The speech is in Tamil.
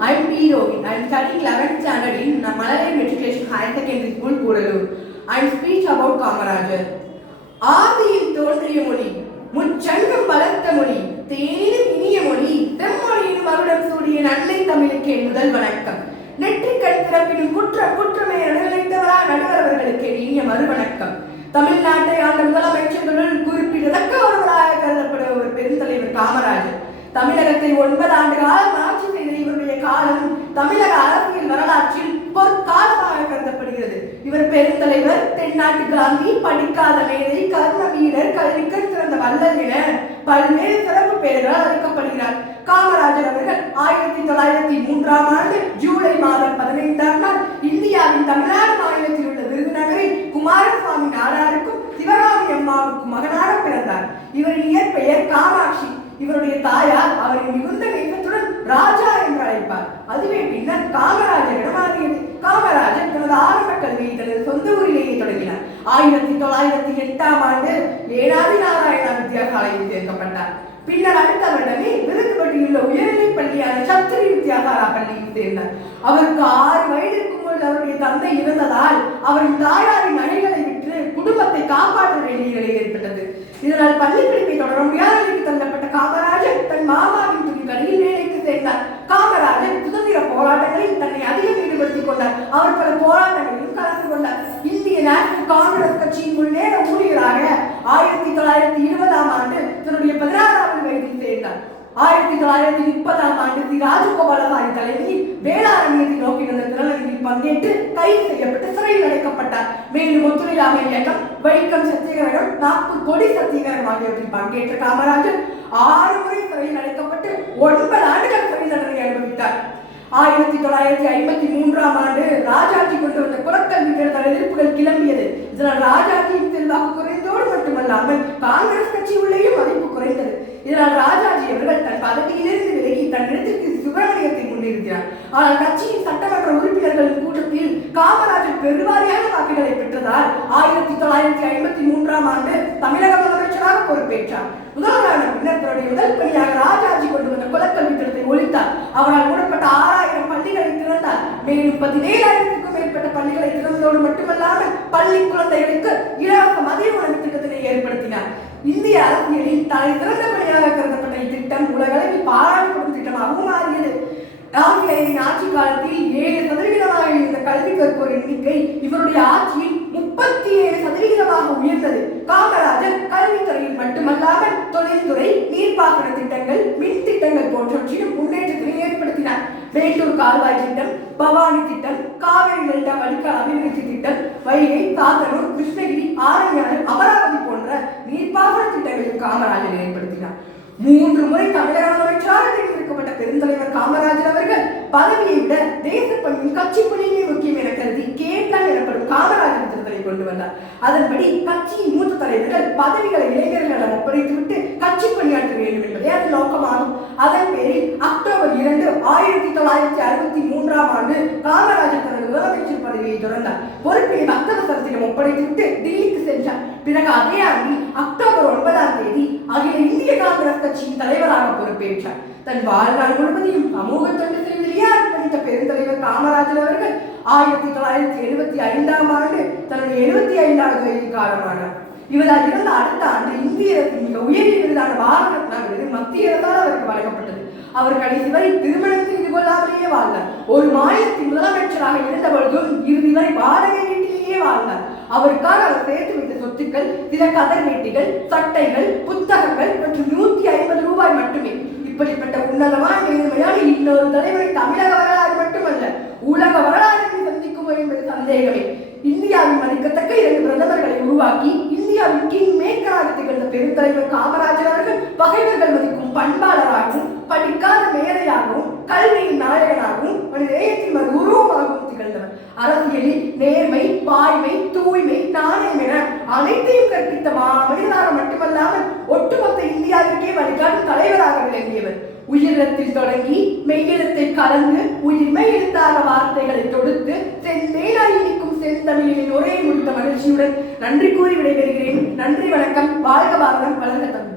I'm P. Rohit. I'm studying 11th standard in Malayalam Matriculation Higher Secondary School, Kudalur. I'm speech about Kamarajar. ஆதியில் தோன்றிய மொழி முச்சங்கம் வளர்த்த மொழி தேனிலும் இனிய மொழி தெம்மொழியின் மருடம் சூடிய நல்லை தமிழுக்கே முதல் வணக்கம். நெற்றிக்கண் திறப்பினும் குற்றமே நினைத்தவரா நடுவரவர்களுக்கே இனிய மறுவணக்கம். தமிழ்நாட்டை ஆண்ட முதலமைச்சர்களுள் குறிப்பிடத்தக்க ஒருவராக கருதப்படுகிற ஒரு பெருந்தலைவர் காமராஜர். தமிழகத்தை 9 ஆண்டு காலம் ஆட்சி செய்த இவருடைய காலம் தமிழக அரசியல் வரலாற்றில் பொற்காலமாக கருதப்படுகிறது. இவர் பெருந்தலைவர், தென்னாட்டு காந்தி, படிக்காத மேதை, கர்ம வீரர், கல்விக்கண் சிறந்த வள்ளல் என பல்வேறு சிறப்பு பெயர்களால் அழைக்கப்படுகிறார். காமராஜர் அவர்கள் 1903ஆம் ஆண்டு ஜூலை மாதம் 15ஆம் நாள் இந்தியாவின் தமிழ்நாடு மாநிலத்தில் உள்ள விருதுநகரில் குமாரசுவாமி நாடாருக்கும் சிவகாமி அம்மாவுக்கும் மகனாக பிறந்தார். இவரின் இயற்பெயர் காமாட்சி. இவருடைய தாயார் அவரை மிகுந்த நேசத்துடன் ராஜா என்று அழைப்பார். அதுவே பின்னர் காமராஜரிடம் மாறியது. காமராஜர் தனது ஆரம்ப கல்வியை தனது சொந்த ஊரிலேயே தொடங்கினார். 1908ஆம் ஆண்டு ஏனாதி நாராயணா வித்யாசாலையில் சேர்க்கப்பட்டார். பின்னர் அடுத்த வருடமே விருதுபட்டியில் உள்ள உயர்நிலைப் பள்ளியான சத்திரி வித்யாசாரா பள்ளியில் சேர்ந்தார். அவருக்கு 6 வயது இருக்கும்போது அவருடைய தந்தை இறந்ததால் அவரின் தாயாரின் நகைகளை விற்று குடும்பத்தை காப்பாற்ற வேண்டிய நிலை ஏற்பட்டது. இதனால் பள்ளி படிப்பை தொடர முடியாத நிலைக்கு தள்ளப்பட்ட காமராஜர் தன் மாமாவின் துணி கடையில் வேலைக்கு சேர்ந்தார். காமராஜர் சுதந்திர போராட்டங்களில் தன்னை அதிகம் ஈடுபடுத்திக் கொண்டார். அவர் பல போராட்டங்களிலும் கலந்து கொண்டார். இந்திய நேஷனல் காங்கிரஸ் கட்சியின் முன்னேற ஊழியராக 1920ஆம் ஆண்டு தன்னுடைய 16வது வயதில் சேர்ந்தார். 1930ஆம் ஆண்டு ஸ்ரீ ராஜகோபாலாச்சாரி தலைமையில் வேளாண்மையை நோக்கி வந்த திறனங்களில் பங்கேற்று கைது செய்யப்பட்டு சிறையில் அடைக்கப்பட்டார். மேலும் ஒத்துழையாமை இயக்கம், வைக்கம் சத்தியகிரகம், நாக்பூர் கொடி சத்தியகிரகம் ஆகியவற்றில் பங்கேற்ற காமராஜர் 6 முறை சிறையில் அடைக்கப்பட்டு 9 ஆண்டுகள் சிறை தண்டனை அனுபவித்தார். 1953ஆம் ஆண்டு ராஜாஜி கொண்டு வந்த குலக்கல்வி தேர்தல் எதிர்ப்புகள் கிளம்பியது. இதனால் ராஜாஜியின் செல்வாக்கு குறைந்தோடு மட்டுமல்லாமல் காங்கிரஸ் கட்சி உள்ளேயும் மதிப்பு குறைந்தது. இதனால் ராஜாஜி அவர்கள் தன் பதவியிலிருந்து விலகி தன் இடத்திற்கு சுப்பிரமணியத்தை முன்னிறுத்தினார். ஆனால் கட்சியின் சட்டமன்ற உறுப்பினர்களின் கூட்டத்தில் காமராஜர் பெருவாரியான வாக்குகளை பெற்றதால் 1953ஆம் ஆண்டு தமிழக முதலமைச்சராக பொறுப்பேற்றார். முதல்வரான பின்னர் தன்னுடைய முதல் பணியாக ராஜாஜி கொண்டு வந்த குலக்கல்வி திட்டத்தை ஒழித்தார். அவரால் மூடப்பட்ட 6000 பள்ளிகளை திறந்தார். மேலும் 17,000க்கும் மேற்பட்ட பள்ளிகளை திறந்ததோடு மட்டுமல்லாமல் பள்ளி குழந்தைகளுக்கு இலவச மதிய உணவு திட்டத்தினை ஏற்படுத்தினார். இந்திய அரசியலில் தலை சிறந்த பணியாக கருதப்பட்ட இத்திட்டம் உலகளவில் பாராட்டப்படும் திட்டமாகவும் மாறியது. ஆங்கிலேயரின் ஆட்சி காலத்தில் 7% இருந்த கல்வி கற்போர் எண்ணிக்கை இவருடைய ஆட்சியில் 37% உயர்ந்தது. காமராஜர் கல்வித்துறையில் மட்டுமல்லாமல் தொழில்துறை, நீர்ப்பாசன திட்டங்கள், மின் திட்டங்கள் போன்றவற்றிலும் முன்னேற்றத்தை ஏற்படுத்தினார். மேட்டூர் கால்வாய் திட்டம், பவானி திட்டம், காவிரி டெல்டா வடிகால் அபிவிருத்தி திட்டம், வைகை, சாத்தனூர், கிருஷ்ணகிரி, ஆரண்யாறு, அமராவதி போன்ற நீர்ப்பாசன திட்டங்களையும் காமராஜர் ஏற்படுத்தினார். 3 முறை தமிழக முதலமைச்சராக தேர்ந்தெடுக்கப்பட்ட பெருந்தலைவர் காமராஜர் அவர்கள் பதவியை விட தேசப்பணியும் கட்சி பணியுமே முக்கியம் என கருதி கேப்டன் எனப்படும் காமராஜர் திட்டத்தை கொண்டு வந்தார். அதன்படி கட்சியின் மூத்த தலைவர்கள் பதவிகளை இளைஞர்களிடம் ஒப்படைத்துவிட்டு கட்சி பணியாற்ற வேண்டும் என்பதே அதன் நோக்கமாகும். அதன் பேரில் அக்டோபர் 2, 1963ஆம் ஆண்டு காமராஜர் தனது முதலமைச்சர் பதவியை தொடர்ந்தார். பொறுப்பை பக்தவசரத்திடம் ஒப்படைத்துவிட்டு தில்லிக்கு சென்றார். பிறகு அதே ஆண்டில் அக்டோபர் 9ஆம் தேதி அகில இந்திய காங்கிரஸ் கட்சியின் தலைவராக பொறுப்பேற்றார். தன் வாழ்நாள் முழுவதையும் சமூக தொண்டு செய்வதிலேயே அர்ப்பணித்த பெருந்தலைவர் காமராஜர் அவர்கள் 1975ஆம் ஆண்டு தன்னுடைய 75வது வயதில் காலமானார். இவரால் இருந்த அடுத்த ஆண்டு இந்திய அரசின் மிக உயரிய விருதான பாரத ரத்னா விருது மத்திய அரசால் அவருக்கு வழங்கப்பட்டது. அவர் கடைசி வரை திருமணம் செய்து கொள்ளாமலேயே வாழ்ந்தார். ஒரு மாநிலத்தின் முதலமைச்சராக இருந்த பொழுதும் இறுதி வரை வாடகை வீட்டிலேயே வாழ்ந்தார். அவருக்காக அவர் சேர்த்து வைத்த சொத்துக்கள் சில கதர் வேட்டிகள், சட்டைகள், புத்தகங்கள் மற்றும் 150 ரூபாய் மட்டுமே. இப்படிப்பட்ட உன்னதமான நேர்மையான இன்னொரு தலைவரை தமிழக வரலாறு மட்டுமல்ல உலக வரலாற்றில் சந்திக்குமோ என்பது சந்தேகமே. இந்தியாவின் மதிக்கத்தக்க 2 பிரதமர்களை உருவாக்கி இந்தியாவின் கிங் மேக்கராக திகழ்ந்த பெருந்தலைவர் காமராஜர் அவர்கள் பகைவர்கள் மதிக்கும் பண்பாளராகவும், படிக்காத மேதையாகவும், கல்வியின் நாயகனாகவும், மனிதநேயத்தின் ஒரு உருவமாகவும் திகழ்ந்தவர். அரசியலில் நேர்மை, வாய்மை, தூய்மை, நாணயம் என அனைத்தையும் கற்பித்த மனிதனாக மட்டுமல்லாமல் ஒட்டுமொத்த இந்தியாவிற்கே வழிகாட்டும் தலைவராக விளங்கியவர். உயிரிழத்தில் தொடங்கி மெய்யெழுத்தை கலந்து உயிர்மை எழுத்தாத வார்த்தைகளை தொடுத்து செந்தேனாய் இனிக்கும் செந்தமிழின் உரையை முடித்த மகிழ்ச்சியுடன் நன்றி கூறி விடைபெறுகிறேன். நன்றி, வணக்கம். வாழ்க பாரதம், வளர்க தமிழ்.